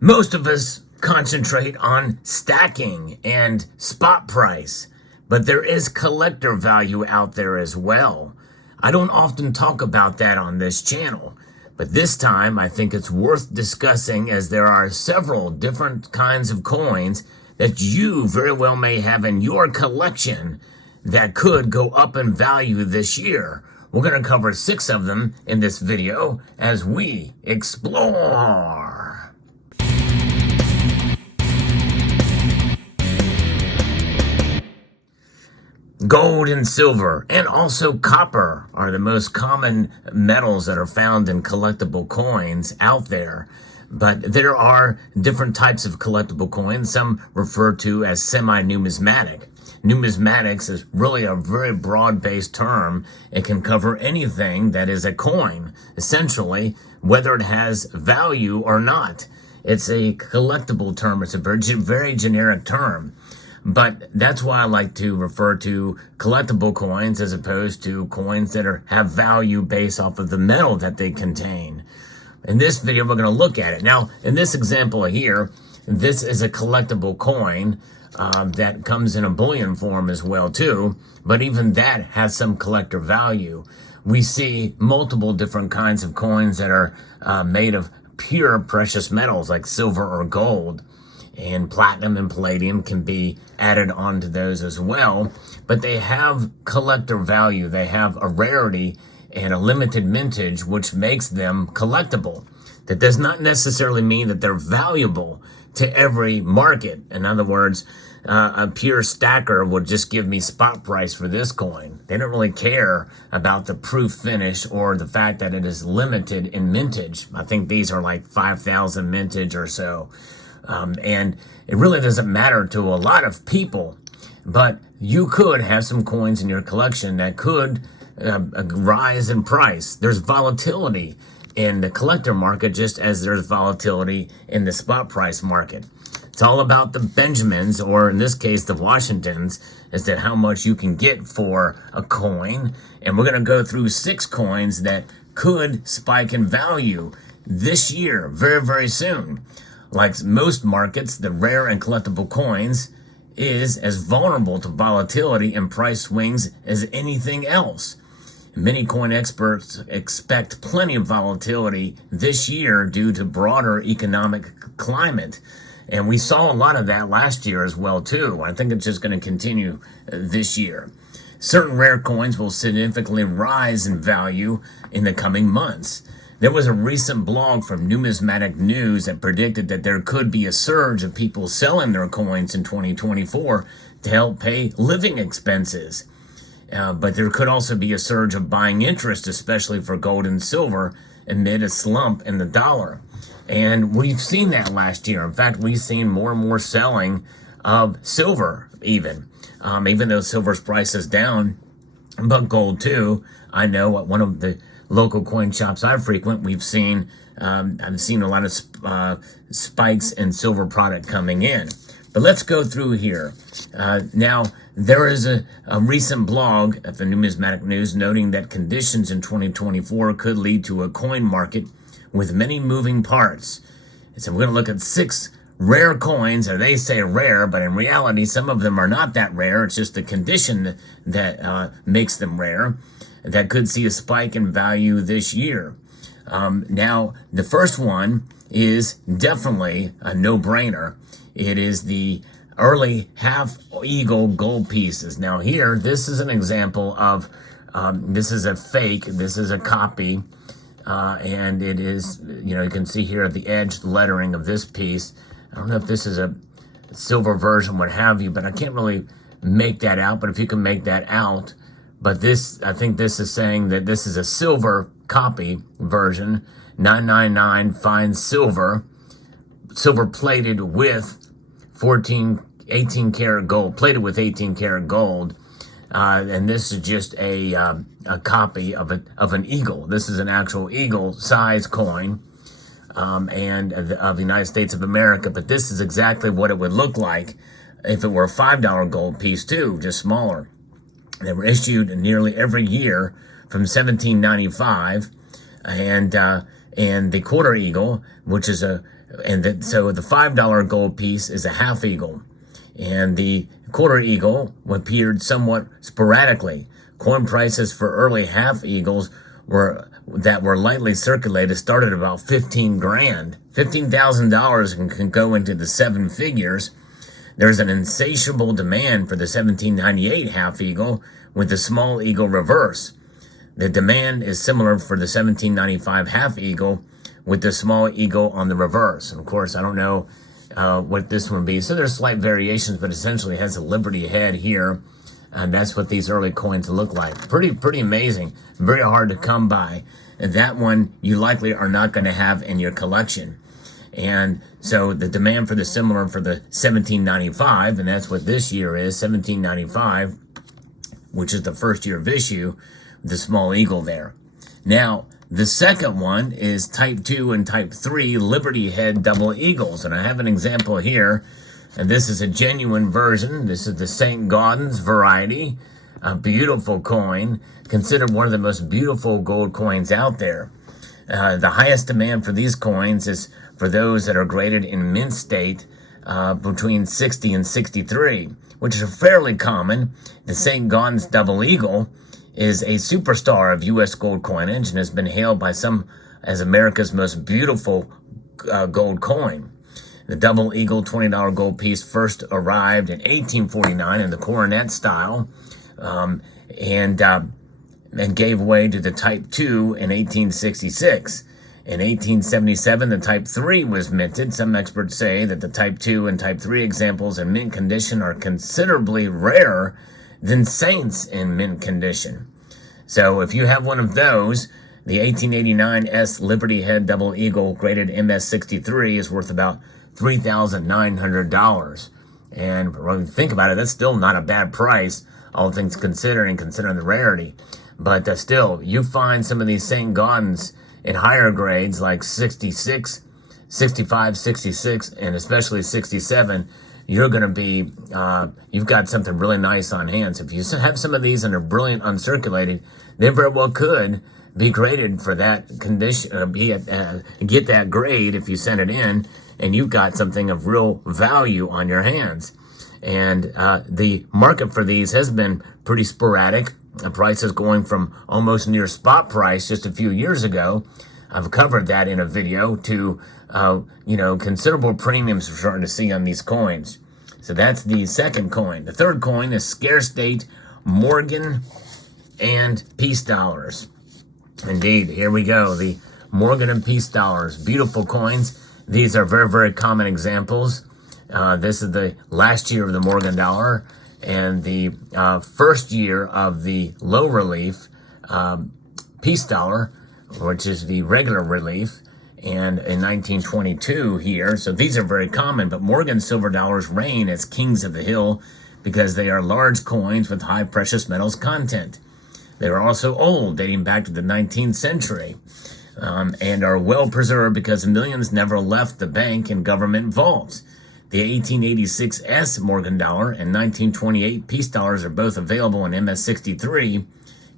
Most of us concentrate on stacking and spot price, but there is collector value out there as well. I don't often talk about that on this channel, but this time I think it's worth discussing as there are several different kinds of coins that you very well may have in your collection that could go up in value this year. We're going to cover 6 of them in this video as we explore. Gold and silver, and also copper, are the most common metals that are found in collectible coins out there. But there are different types of collectible coins, some referred to as semi-numismatic. Numismatics is really a very broad-based term. It can cover anything that is a coin, essentially, whether it has value or not. It's a collectible term. It's a very generic term. But that's why I like to refer to collectible coins as opposed to coins that have value based off of the metal that they contain. In this video, we're going to look at it. Now, in this example here, this is a collectible coin that comes in a bullion form as well too, but even that has some collector value. We see multiple different kinds of coins that are made of pure precious metals like silver or gold. And platinum and palladium can be added onto those as well. But they have collector value. They have a rarity and a limited mintage, which makes them collectible. That does not necessarily mean that they're valuable to every market. In other words, a pure stacker would just give me spot price for this coin. They don't really care about the proof finish or the fact that it is limited in mintage. I think these are like 5,000 mintage or so. And it really doesn't matter to a lot of people, but you could have some coins in your collection that could rise in price. There's volatility in the collector market just as there's volatility in the spot price market. It's all about the Benjamins, or in this case, the Washingtons, as to how much you can get for a coin. And we're going to go through 6 coins that could spike in value this year, very, very soon. Like most markets, the rare and collectible coins is as vulnerable to volatility and price swings as anything else. Many coin experts expect plenty of volatility this year due to broader economic climate. And we saw a lot of that last year as well too. I think it's just going to continue this year. Certain rare coins will significantly rise in value in the coming months. There was a recent blog from Numismatic News that predicted that there could be a surge of people selling their coins in 2024 to help pay living expenses. But there could also be a surge of buying interest, especially for gold and silver, amid a slump in the dollar. And we've seen that last year. In fact, we've seen more and more selling of silver even though silver's price is down, but gold too. I know at one of the local coin shops I frequent, I've seen a lot of spikes in silver product coming in. But let's go through here. Now, there is a recent blog at the Numismatic News noting that conditions in 2024 could lead to a coin market with many moving parts. And so we're going to look at 6 rare coins, or they say rare, but in reality, some of them are not that rare. It's just the condition that makes them rare, that could see a spike in value this year. Now, the first one is definitely a no-brainer. It is the early half-eagle gold pieces. Now here, this is an example of, this is a fake, this is a copy, and it is, you can see here at the edge the lettering of this piece. I don't know if this is a silver version, what have you, but I can't really make that out. But if you can make that out, but this, I think this is saying that this is a silver copy version, 999 fine silver, silver plated with 18 karat gold, plated with 18 karat gold. And this is just a copy of an eagle. This is an actual eagle size coin, and of the United States of America. But this is exactly what it would look like if it were a $5 gold piece too, just smaller. They were issued nearly every year from 1795, and And the quarter eagle, which is so the $5 gold piece is a half eagle. And the quarter eagle appeared somewhat sporadically. Coin prices for early half eagles were lightly circulated started about 15 grand. $15,000 can go into the seven figures. There's an insatiable demand for the 1798 half eagle with the small eagle reverse. The demand is similar for the 1795 half eagle with the small eagle on the reverse. And of course, I don't know what this one would be. So there's slight variations, but essentially it has a Liberty head here. And that's what these early coins look like. Pretty amazing. Very hard to come by. And that one you likely are not going to have in your collection. And so the demand for the similar for the 1795, and that's what this year is, 1795, which is the first year of issue, the small eagle there. Now, the second one is type 2 and type 3 Liberty head double eagles. And I have an example here. And this is a genuine version. This is the Saint Gaudens variety. A beautiful coin. Considered one of the most beautiful gold coins out there. The highest demand for these coins is for those that are graded in mint state between 60 and 63, which is fairly common. The Saint Gaudens double eagle is a superstar of U.S. gold coinage and has been hailed by some as America's most beautiful gold coin. The double eagle $20 gold piece first arrived in 1849 in the coronet style and gave way to the type 2 in 1866. In 1877, the type 3 was minted. Some experts say that the type 2 and type 3 examples in mint condition are considerably rarer than saints in mint condition. So if you have one of those, the 1889 S Liberty Head Double Eagle graded MS63 is worth about $3,900. And when you think about it, that's still not a bad price, all things considered, and considering the rarity. But still, you find some of these Saint Gaudens in higher grades like 66, 65, 66, and especially 67, you're going to be, you've got something really nice on hand. So if you have some of these and are brilliant uncirculated, they very well could be graded for that condition, get that grade if you send it in, and you've got something of real value on your hands. And the market for these has been pretty sporadic. The price is going from almost near spot price just a few years ago. I've covered that in a video to, considerable premiums we're starting to see on these coins. So that's the second coin. The third coin is scarce date Morgan and peace dollars. Indeed, here we go. The Morgan and peace dollars. Beautiful coins. These are very, very common examples. This is the last year of the Morgan dollar and the first year of the low relief peace dollar, which is the regular relief, and in 1922 here. So these are very common, but Morgan silver dollars reign as kings of the hill because they are large coins with high precious metals content. They are also old, dating back to the 19th century. And are well preserved because millions never left the bank and government vaults. The 1886 S Morgan dollar and 1928 peace dollars are both available in MS63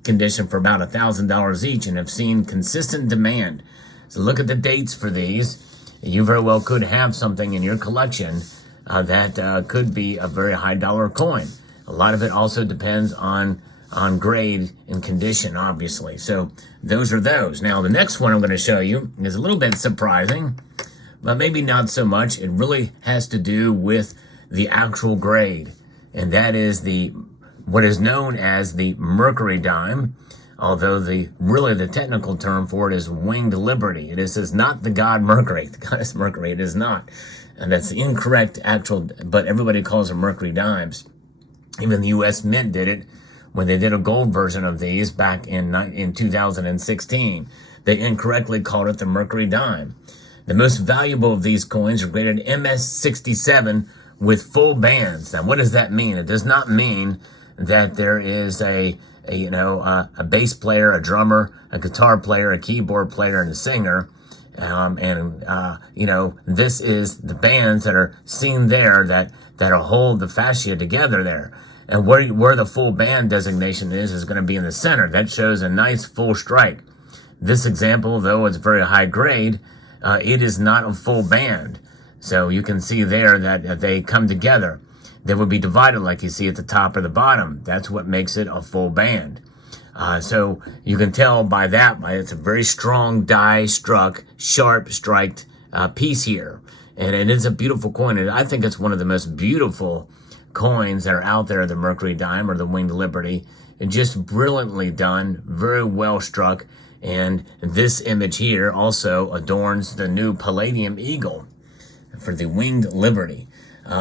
condition for about $1,000 each and have seen consistent demand. So look at the dates for these. You very well could have something in your collection that could be a very high dollar coin. A lot of it also depends on grade and condition, obviously. So those are those. Now, the next one I'm going to show you is a little bit surprising, but maybe not so much. It really has to do with the actual grade, and that is what is known as the Mercury dime, although the technical term for it is winged liberty. It is not the god Mercury, the goddess Mercury. It is not. And that's the incorrect but everybody calls them Mercury dimes. Even the U.S. Mint did it when they did a gold version of these back in 2016. They incorrectly called it the Mercury dime. The most valuable of these coins are graded MS67 with full bands. Now, what does that mean? It does not mean that there is a bass player, a drummer, a guitar player, a keyboard player, and a singer. This is the bands that are seen there that'll hold the fascia together there. And where the full band designation is going to be in the center. That shows a nice full strike. this example, though it's very high grade, it is not a full band. So you can see there that they come together. They would be divided like you see at the top or the bottom. That's what makes it a full band. So you can tell by that, it's a very strong die struck, sharp striked piece here. And it is a beautiful coin. And I think it's one of the most beautiful coins that are out there, the Mercury dime or the Winged Liberty. And just brilliantly done, very well struck. And this image here also adorns the new palladium eagle for the Winged Liberty.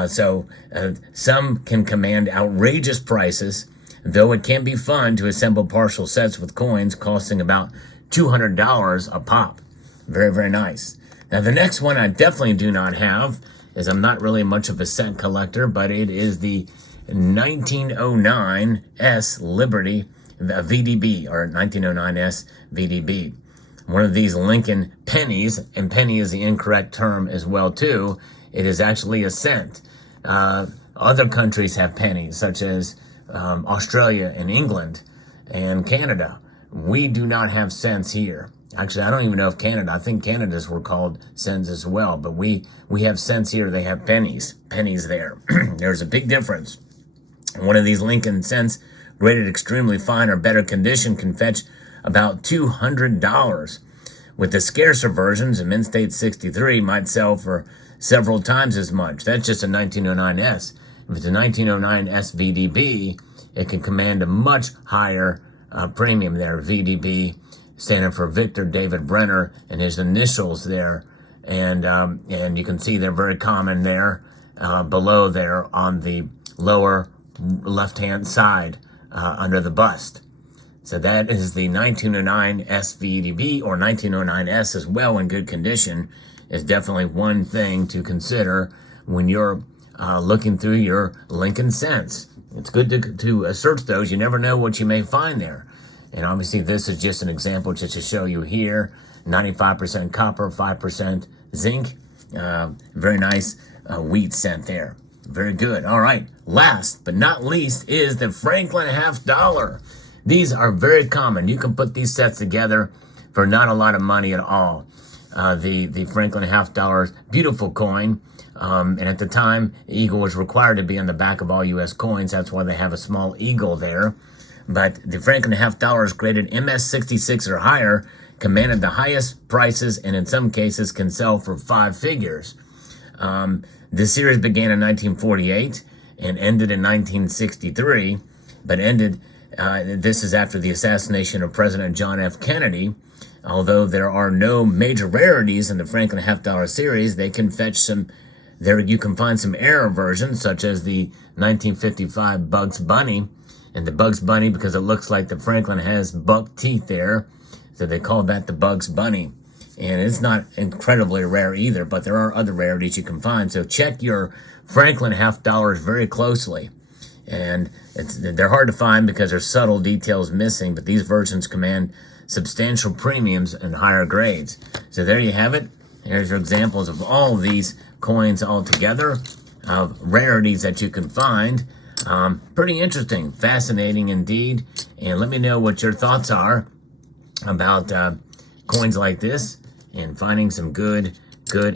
Some can command outrageous prices, though it can be fun to assemble partial sets with coins costing about $200 a pop. Very, very nice. Now, the next one I definitely do not have, as I'm not really much of a set collector, but it is the 1909 S Liberty VDB, or 1909 S VDB. One of these Lincoln pennies, and penny is the incorrect term as well, too. It is actually a cent. Other countries have pennies, such as Australia and England and Canada. We do not have cents here. Actually, I don't even know if Canada, I think Canada's were called cents as well, but we have cents here, they have pennies there. There's a big difference. One of these Lincoln cents, graded extremely fine or better condition, can fetch about $200. With the scarcer versions, a Mint State 63 might sell for several times as much. That's just a 1909S. If it's a 1909 SVDB, it can command a much higher premium there. VDB standing for Victor David Brenner and his initials there. And you can see they're very common there, below there on the lower left-hand side under the bust. So that is the 1909 SVDB, or 1909S as well, in good condition. Is definitely one thing to consider when you're looking through your Lincoln cents. It's good to search those. You never know what you may find there. And obviously this is just an example just to show you here. 95% copper, 5% zinc. Very nice wheat cent there. Very good. All right. Last but not least is the Franklin half dollar. These are very common. You can put these sets together for not a lot of money at all. The Franklin half dollar, beautiful coin. And at the time, the eagle was required to be on the back of all U.S. coins. That's why they have a small eagle there. But the Franklin half dollar is graded MS66 or higher, commanded the highest prices, and in some cases can sell for 5 figures. This series began in 1948 and ended in 1963, but this is after the assassination of President John F. Kennedy. Although there are no major rarities in the Franklin half dollar series, they can fetch some. There you can find some error versions, such as the 1955 Bugs Bunny. And the Bugs Bunny, because it looks like the Franklin has buck teeth there, so they call that the Bugs Bunny. And it's not incredibly rare either, but there are other rarities you can find. So check your Franklin half dollars very closely. And they're hard to find because there's subtle details missing, but these versions command substantial premiums and higher grades. So there you have it. Here's your examples of all of these coins all together, of rarities that you can find. Pretty interesting, fascinating indeed. And let me know what your thoughts are about coins like this and finding some good,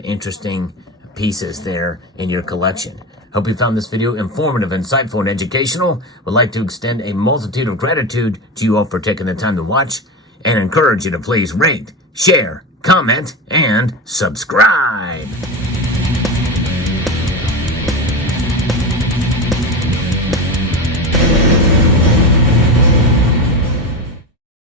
interesting pieces there in your collection. Hope you found this video informative, insightful, and educational. Would like to extend a multitude of gratitude to you all for taking the time to watch, and encourage you to please rate, share, comment, and subscribe.